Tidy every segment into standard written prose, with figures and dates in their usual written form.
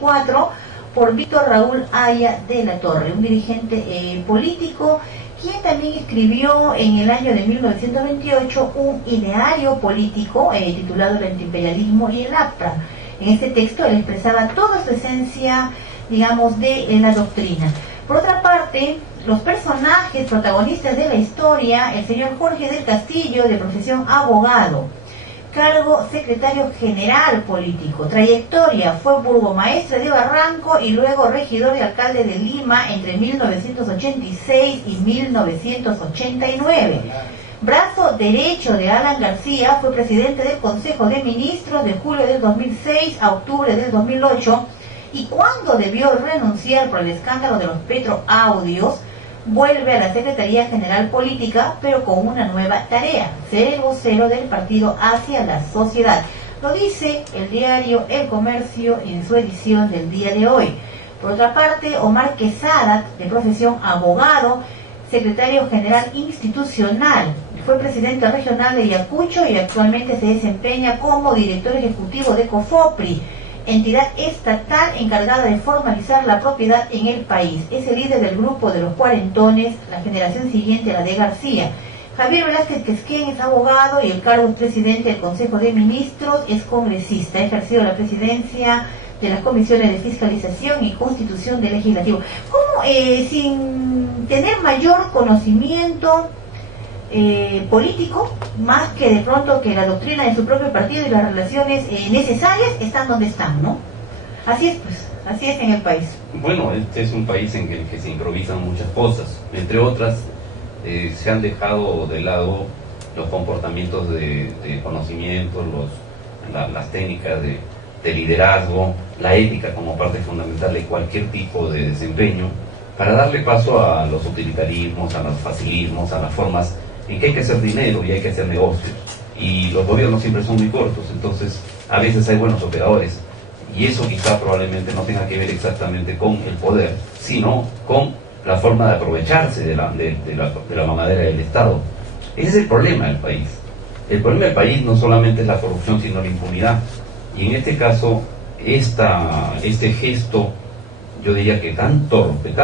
1924 por Víctor Raúl Haya de la Torre, un dirigente político, quien también escribió en el año de 1928 un ideario político titulado El antiimperialismo y el APRA. En este texto él expresaba toda su esencia, digamos, de la doctrina. Por otra parte, los personajes protagonistas de la historia: el señor Jorge del Castillo, de profesión abogado, cargo secretario general político, trayectoria: fue burgomaestre de Barranco y luego regidor y alcalde de Lima entre 1986 y 1989. Brazo derecho de Alan García, fue presidente del Consejo de Ministros de julio del 2006 a octubre del 2008, y cuando debió renunciar por el escándalo de los Petroaudios, vuelve a la Secretaría General Política, pero con una nueva tarea: ser el vocero del partido hacia la sociedad. Lo dice el diario El Comercio en su edición del día de hoy. Por otra parte, Omar Quesada, de profesión abogado, secretario general institucional, fue presidente regional de Ayacucho y actualmente se desempeña como director ejecutivo de COFOPRI, entidad estatal encargada de formalizar la propiedad en el país. Es el líder del grupo de los cuarentones, la generación siguiente a la de García. Javier Velázquez Quesquén es abogado y el cargo es presidente del Consejo de Ministros, es congresista, ha ejercido la presidencia de las comisiones de fiscalización y constitución del legislativo. ¿Cómo, sin tener mayor conocimiento político, más que de pronto que la doctrina de su propio partido y las relaciones necesarias, están donde están, ¿no? Así es, pues, así es en el país. Bueno, este es un país en el que se improvisan muchas cosas, entre otras se han dejado de lado los comportamientos de conocimiento, las técnicas de liderazgo, la ética como parte fundamental de cualquier tipo de desempeño, para darle paso a los utilitarismos, a los facilismos, a las formas en que hay que hacer dinero y hay que hacer negocios. Y los gobiernos siempre son muy cortos, entonces a veces hay buenos operadores, y eso quizá probablemente no tenga que ver exactamente con el poder, sino con la forma de aprovecharse de la mamadera del Estado. Ese es el problema del país. El problema del país no solamente es la corrupción, sino la impunidad. Y en este caso, este gesto, yo diría que tan torpe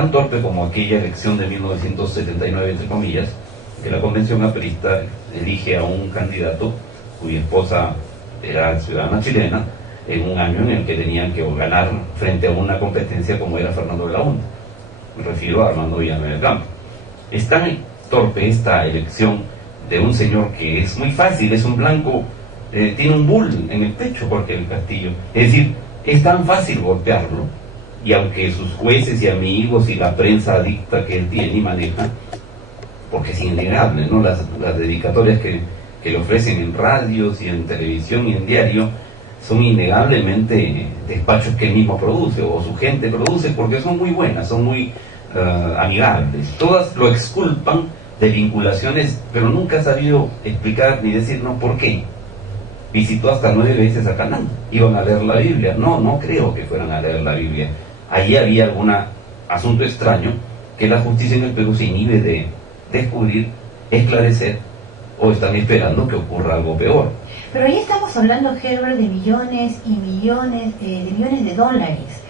como aquella elección de 1979, entre comillas, que la convención aprista elige a un candidato cuya esposa era ciudadana chilena, en un año en el que tenían que ganar frente a una competencia como era Fernando de la Hunda. Me refiero a Armando Villanueva del Campo. Es tan torpe esta elección de un señor que es muy fácil, es un blanco, tiene un bull en el pecho, Jorge del Castillo. Es decir, es tan fácil golpearlo, y aunque sus jueces y amigos y la prensa adicta que él tiene y maneja, porque es innegable, ¿no? Las dedicatorias que le ofrecen en radios y en televisión y en diario son innegablemente despachos que él mismo produce o su gente produce, porque son muy buenas, son muy amigables. Todas lo exculpan de vinculaciones, pero nunca ha sabido explicar ni decirnos por qué. Visitó hasta 9 veces a Canaán. Iban a leer la Biblia. No creo que fueran a leer la Biblia. Allí había algún asunto extraño que la justicia en el Perú se inhibe de descubrir, esclarecer, o están esperando que ocurra algo peor. Pero ahí estamos hablando, Herbert, de millones y millones de dólares.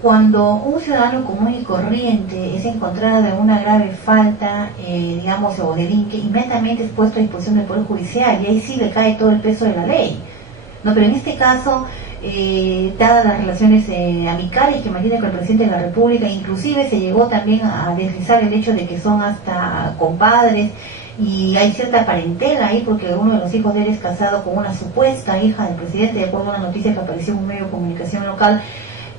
Cuando un ciudadano común y corriente es encontrado de una grave falta, digamos, o delinque, inmediatamente es puesto a disposición del Poder Judicial, y ahí sí le cae todo el peso de la ley. No, pero en este caso, dadas las relaciones amicales que mantiene con el presidente de la República, inclusive se llegó también a deslizar el hecho de que son hasta compadres, y hay cierta parentela ahí, porque uno de los hijos de él es casado con una supuesta hija del presidente, de acuerdo a una noticia que apareció en un medio de comunicación local.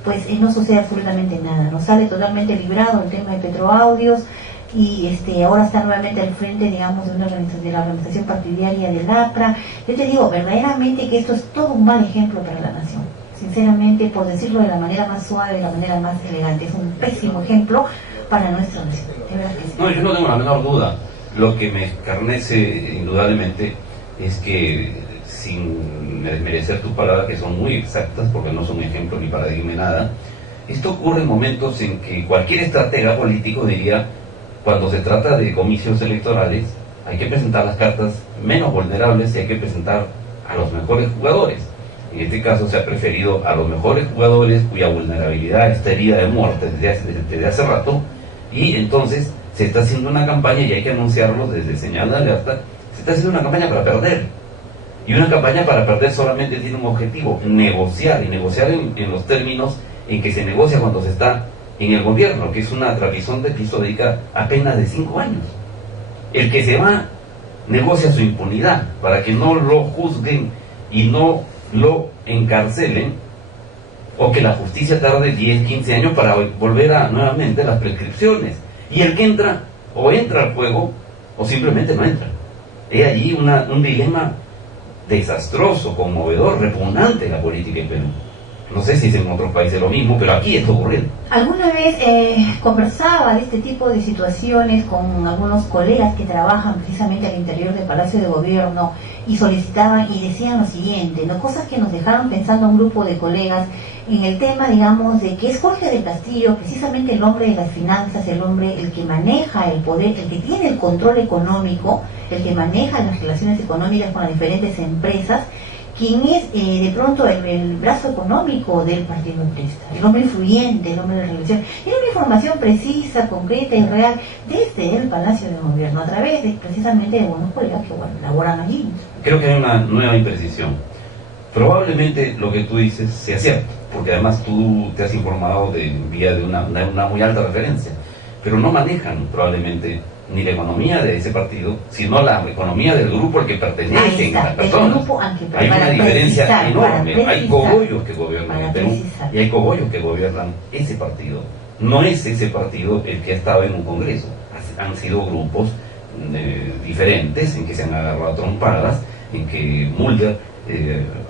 Pues no sucede absolutamente nada, no sale totalmente librado el tema de Petroaudios, y ahora está nuevamente al frente, digamos, de la organización partidaria del APRA. Yo te digo verdaderamente que esto es todo un mal ejemplo para la nación, sinceramente, por decirlo de la manera más suave, de la manera más elegante. Es un pésimo ejemplo para nuestra nación, de verdad que sí. No, yo no tengo la menor duda. Lo que me escarnece indudablemente es que, sin desmerecer tus palabras, que son muy exactas, porque no son ejemplo ni paradigma de nada, esto ocurre en momentos en que cualquier estratega político diría: cuando se trata de comicios electorales, hay que presentar las cartas menos vulnerables y hay que presentar a los mejores jugadores. En este caso se ha preferido a los mejores jugadores cuya vulnerabilidad está herida de muerte desde hace rato, y entonces se está haciendo una campaña, y hay que anunciarlo desde señal de alerta, se está haciendo una campaña para perder. Y una campaña para perder solamente tiene un objetivo: negociar, y negociar en los términos en que se negocia cuando se está en el gobierno, que es una tradición episódica apenas de 5 años. El que se va negocia su impunidad para que no lo juzguen y no lo encarcelen, o que la justicia tarde 10, 15 años para volver a nuevamente las prescripciones. Y el que entra, o entra al juego, o simplemente no entra. He allí un dilema desastroso, conmovedor, repugnante en la política en Perú. No sé si es en otros países lo mismo, pero aquí está ocurriendo. Alguna vez conversaba de este tipo de situaciones con algunos colegas que trabajan precisamente al interior del Palacio de Gobierno, y solicitaban y decían lo siguiente, ¿no? Cosas que nos dejaron pensando un grupo de colegas en el tema, digamos, de que es Jorge del Castillo, precisamente el hombre de las finanzas, el hombre, el que maneja el poder, el que tiene el control económico, el que maneja las relaciones económicas con las diferentes empresas, quien es de pronto el brazo económico del Partido Aprista, el hombre influyente, el hombre de la relación. Tiene una información precisa, concreta y real desde el Palacio de Gobierno, a través de, precisamente, de buenos colegas que laboran allí. Creo que hay una nueva imprecisión. Probablemente lo que tú dices sea cierto, porque además tú te has informado de vía de una muy alta referencia, pero no manejan probablemente ni la economía de ese partido, sino la economía del grupo al que pertenecen las personas. Hay una diferencia enorme. Hay cogollos que gobiernan en Perú y hay cogollos que gobiernan ese partido. No es ese partido el que ha estado en un congreso. Han sido grupos diferentes en que se han agarrado trompadas, en que Mulder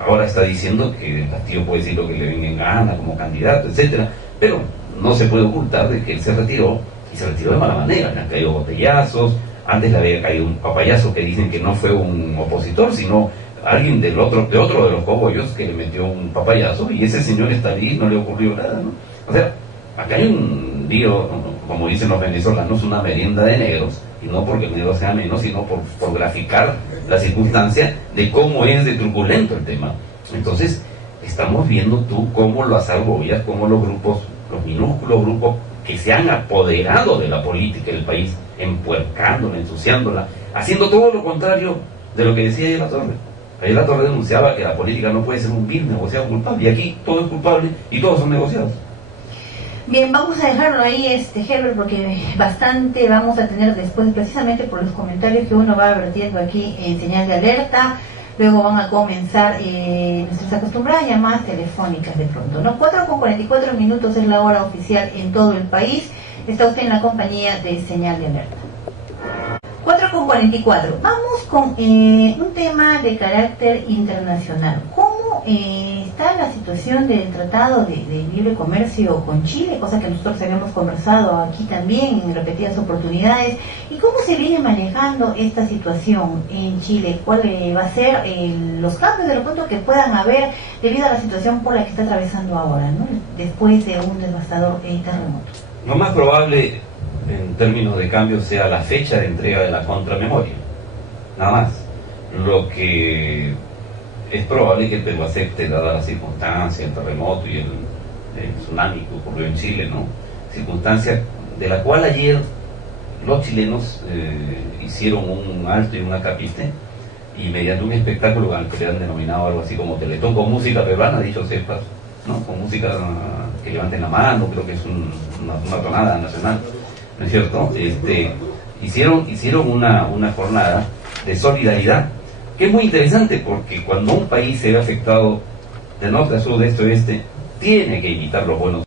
ahora está diciendo que Castillo puede decir lo que le venga en gana como candidato, etcétera, pero no se puede ocultar de que él se retiró, y se retiró de mala manera. Le han caído botellazos. Antes le había caído un papayazo que dicen que no fue un opositor, sino alguien de otro de los cogollos que le metió un papayazo, y ese señor está ahí, no le ocurrió nada, ¿no? O sea, acá hay un lío, como dicen los venezolanos, una merienda de negros, y no porque el negro sea menos, sino por graficar la circunstancia de cómo es de truculento el tema. Entonces, estamos viendo tú cómo las argollas, cómo los grupos, los minúsculos grupos que se han apoderado de la política del país, empuercándola, ensuciándola, haciendo todo lo contrario de lo que decía ayer Latorre. Ayer Latorre denunciaba que la política no puede ser un vil negociado culpable, y aquí todo es culpable y todos son negociados. Bien, vamos a dejarlo ahí, Herbert, porque bastante vamos a tener después, precisamente por los comentarios que uno va vertiendo aquí en señal de alerta. Luego van a comenzar nuestras acostumbradas llamadas telefónicas de pronto, ¿no? 4:44 es la hora oficial en todo el país. Está usted en la compañía de señal de alerta. 4:44. Vamos con un tema de carácter internacional. ¿Cómo está la situación del Tratado de Libre Comercio con Chile? Cosa que nosotros habíamos conversado aquí también en repetidas oportunidades. ¿Y cómo se viene manejando esta situación en Chile? ¿Cuál va a ser los cambios de lo pronto que puedan haber debido a la situación por la que está atravesando ahora, ¿no? Después de un devastador terremoto? Lo más probable en términos de cambio sea la fecha de entrega de la contramemoria, nada más. Lo que es probable que el Perú acepte, dada la circunstancia, el terremoto y el tsunami que ocurrió en Chile, ¿no? Circunstancia de la cual ayer los chilenos hicieron un alto y un acapiste, y mediante un espectáculo al que le han denominado algo así como Teletón con música peruana, dicho sepas, ¿no? Con música que levanten la mano, creo que es una tonada nacional, ¿no es cierto? Hicieron una jornada de solidaridad, que es muy interesante, porque cuando un país se ve afectado de norte a sur, de este a oeste, tiene que imitar los buenos